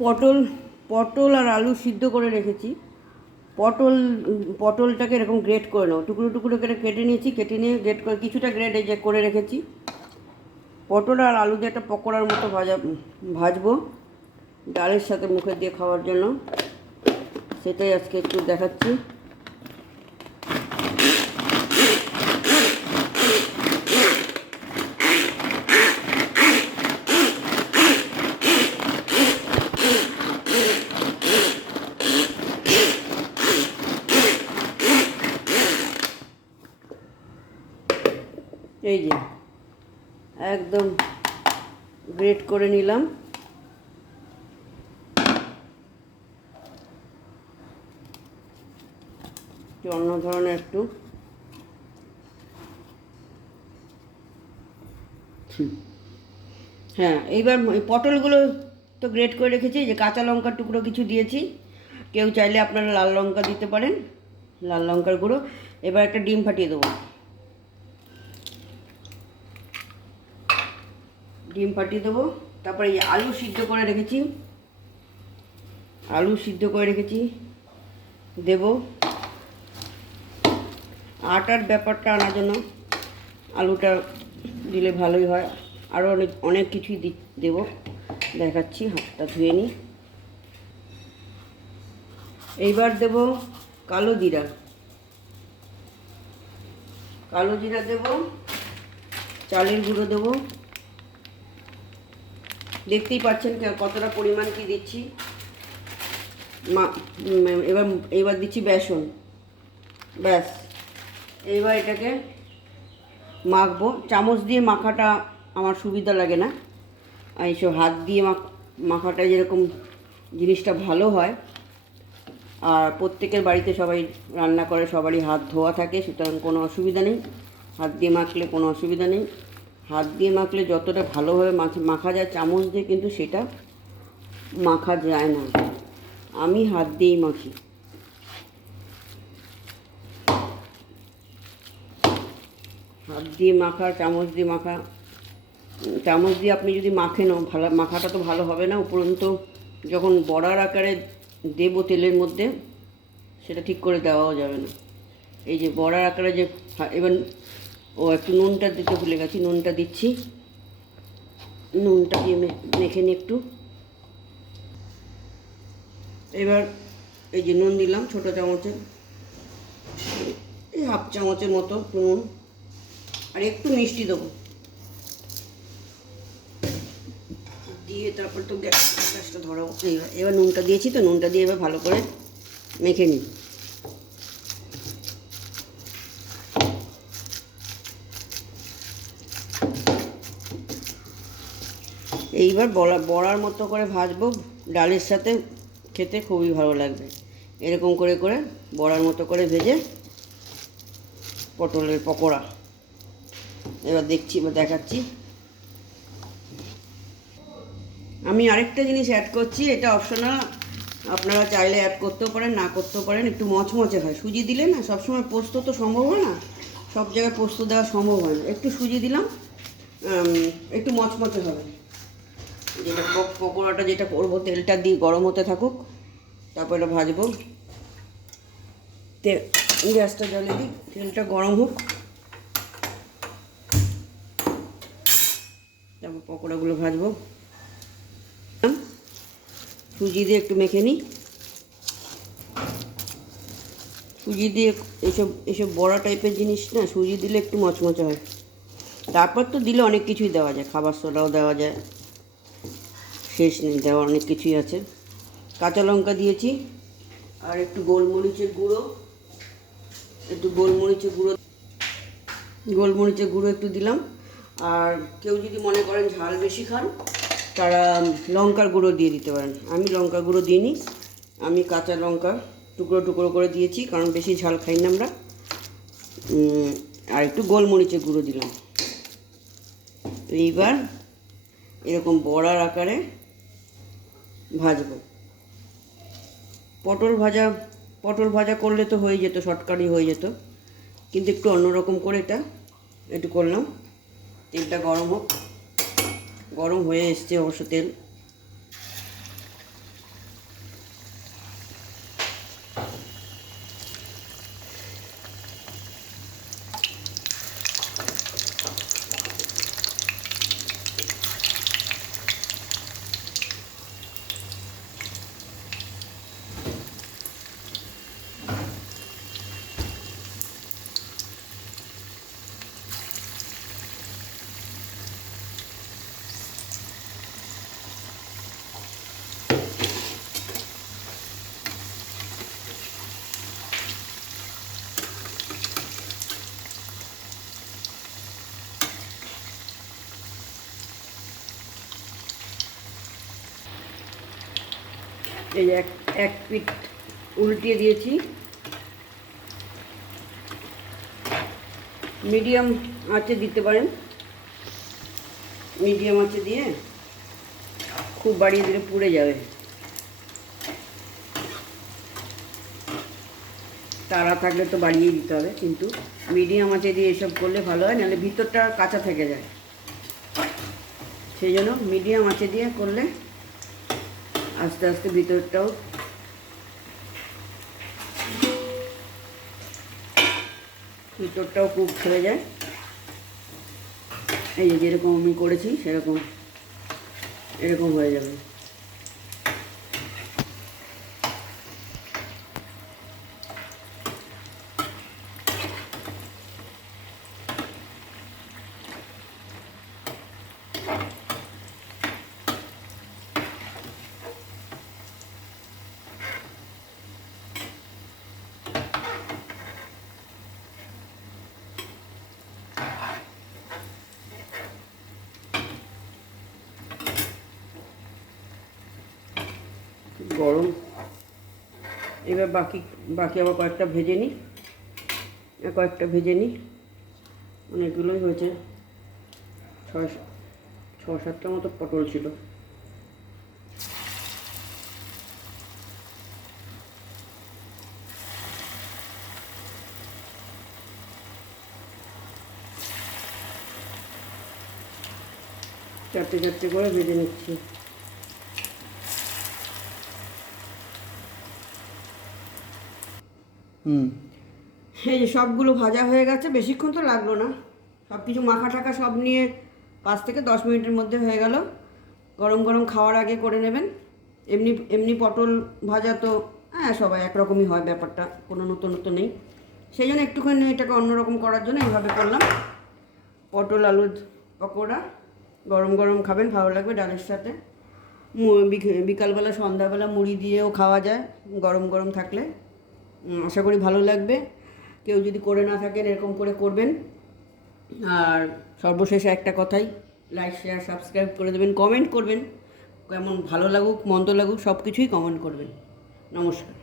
পটল পটল আর আলু সিদ্ধ করে রেখেছি। পটল, পটলটাকে এরকম গ্রেট করে নেব। টুকরো টুকরো করে কেটে নিয়েছি, কেটে নিয়ে গ্রেট করে কিছুটা গ্রেট এই যে করে রেখেছি। পটল আর আলু দিয়ে একটা পকোড়ার মতো ভাজা, ভাজবো ডালের সাথে মুখে দিয়ে খাওয়ার জন্য। সেটাই আজকে একটু দেখাচ্ছি। এই যে একদম গ্রেট করে নিলাম। একটু অন্য ধরনের একটু। হ্যাঁ এইবার এই পটলগুলো তো গ্রেট করে রেখেছি যে কাঁচা লঙ্কার টুকরো কিছু দিয়েছি। কেউ চাইলে আপনারা লাল লঙ্কা দিতে পারেন লাল লঙ্কার গুঁড়ো। এবার একটা ডিম ফাটিয়ে দেবো। ডিম ফাটিয়ে দেবো। তারপরে এই আলু সিদ্ধ করে রেখেছি। আলু সিদ্ধ করে রেখেছি। দেব। আটার ব্যাপারটা আনার জন্য আলুটা দিলে ভালোই হয়। আরও অনেক অনেক কিছুই দি, দেবো। দেখাচ্ছি, হাতটা ধুয়ে নিই। এইবার দেব কালো জিরা। কালো জিরা দেব। চালের গুঁড়ো দেবো। দেখতেই পাচ্ছেন কতটা পরিমাণ কি দিচ্ছি। মা এবার এবার দিচ্ছি বেসন। ব্যাস। এইবার এটাকে মাখবো। চামচ দিয়ে মাখাটা আমার সুবিধা লাগে না। এইসব হাত দিয়ে মাখ, মাখাটা যেরকম জিনিসটা ভালো হয়। আর প্রত্যেকের বাড়িতে সবাই রান্না করে, সবারই হাত ধোয়া থাকে, সুতরাং কোনো অসুবিধা নেই। হাত দিয়ে মাখলে কোনো অসুবিধা নেই। হাত দিয়ে মাখলে যতটা ভালোভাবে মাখা যায়, চামচ দিয়ে কিন্তু সেটা মাখা যায় না। আমি হাত দিয়েই মাখি। হাত দিয়ে মাখা, চামচ দিয়ে মাখা। চামচ দিয়ে আপনি যদি মাখেনও, ভালো, মাখাটা তো ভালো হবে না, উপরন্তু যখন বড়ার আকারে দেবো তেলের মধ্যে, সেটা ঠিক করে দেওয়াও যাবে না। এই যে বড়ার আকারে যে এবার ও একটু নুনটা দিতে ভুলে গেছি, নুনটা দিচ্ছি। নুনটা দিয়ে মেখে নিই একটু। এবার এই যে নুন দিলাম, ছোটো চামচের। এই হাফ চামচের মতো নুন। আর একটু মিষ্টি দেবো। দিয়ে তারপর তো গ্যাস গ্যাসটা এইবার এবার নুনটা দিয়েছি তো, নুনটা দিয়ে এবার ভালো করে মেখে নিই এইবার বলা, বড়ার মতো করে ভাজবো, ডালের সাথে খেতে খুবই ভালো লাগবে। এরকম করে করে বড়ার মতো করে ভেজে পটলের পকোড়া। এবার দেখছি বা দেখাচ্ছি। আমি আরেকটা জিনিস অ্যাড করছি, এটা অপশনাল আপনারা চাইলে অ্যাড করতেও পারেন, না করতেও পারেন, একটু মচমচে হয়। সুজি দিলে না সবসময় পোস্ত তো সম্ভব হয় না? সব জায়গায় পোস্ত দেওয়া সম্ভব হয় না। একটু সুজি দিলাম একটু মচমচে হবে। যেটা পকোড়াটা যেটা করব, তেলটা দিয়ে গরম হতে থাকুক, তারপরে ভাজবো। তে গ্যাসটা জ্বালিয়ে দিই, তেলটা গরম হোক। তারপর পকোড়াগুলো ভাজবো। সুজি দিয়ে একটু মেখে নিই। সুজি দিয়ে এসব এসব বড়া টাইপের জিনিস না, সুজি দিলে একটু মচমচে হয়। তারপর তো দিলে অনেক কিছুই দেওয়া যায়, খাবার সোডাও দেওয়া যায়। শেষ নেই, দেওয়া অনেক কিছুই আছে। কাঁচা লঙ্কা দিয়েছি, আর একটু গোলমরিচের গুঁড়ো, একটু গোলমরিচের গুঁড়ো গোলমরিচের গুঁড়ো একটু দিলাম। আর কেউ যদি মনে করেন ঝাল বেশি খান, তারা লঙ্কার গুঁড়ো দিয়ে দিতে পারেন। আমি লঙ্কা গুঁড়ো দিইনি, আমি কাঁচা লঙ্কা টুকরো টুকরো করে দিয়েছি, কারণ বেশি ঝাল খাই না আমরা। আর একটু গোলমরিচের গুঁড়ো দিলাম। এইবার এরকম বড়ার আকারে ভাজবো। পটল ভাজা পটল ভাজা করলে তো হয়ে যেত শর্টকাটই হয়ে যেত। কিন্তু একটু অন্যরকম করে এটা, একটু করলাম। তেলটা গরম হোক। গরম হয়ে এসছে অবশ্য তেল। এই এক এক পিঠ উল্টিয়ে দিয়েছি। মিডিয়াম আঁচে দিতে পারেন। মিডিয়াম আঁচে দিয়ে খুব বাড়িয়ে দিলে পুড়ে যাবে। তারা থাকলে তো বাড়িয়ে দিতে হবে, কিন্তু মিডিয়াম আঁচে দিয়ে এসব করলে ভালো হয়, নাহলে ভিতরটা কাঁচা থেকে যায়। সেই জন্য মিডিয়াম আঁচে দিয়ে করলে আস্তে আস্তে ভিতরটাও। ভিতরটাও কুক হয়ে যায়। এই যে যেরকম আমি করেছি, সেরকম, এরকম হয়ে যাবে। গরম। এবার বাকি বাকি আবার কয়েকটা ভেজে নিই। কয়েকটা ভেজে নিই। অনেকগুলোই হয়েছে। ছয় ছ সাতটা মতো পটল ছিল। চারটে চারটে করে ভেজে নিচ্ছি। এই সবগুলো ভাজা হয়ে গেছে, বেশিক্ষণ তো লাগল না। সব কিছু মাখা টাখা সব নিয়ে পাঁচ থেকে দশ মিনিটের মধ্যে হয়ে গেল। গরম গরম খাওয়ার আগে করে নেবেন। এমনি এমনি পটল ভাজা তো হ্যাঁ সবাই একরকমই হয় ব্যাপারটা, কোনো নতুনত্ব নেই। সেই জন্য একটুখানি এটাকে অন্যরকম করার জন্য এইভাবে করলাম। পটল, আলুর পকোড়া, গরম গরম খাবেন, ভালো লাগবে ডালের সাথে। বিকে- বিকালবেলা, সন্ধ্যাবেলা মুড়ি দিয়েও খাওয়া যায়, গরম গরম থাকলে। আশা করি ভালো লাগবে। কেউ যদি করে না থাকেন, এরকম করে করবেন। আর সর্বশেষে একটা কথাই লাইক শেয়ার সাবস্ক্রাইব করে দেবেন কমেন্ট করবেন। কেমন ভালো লাগুক, মন্দ লাগুক সব কিছুই কমেন্ট করবেন। নমস্কার।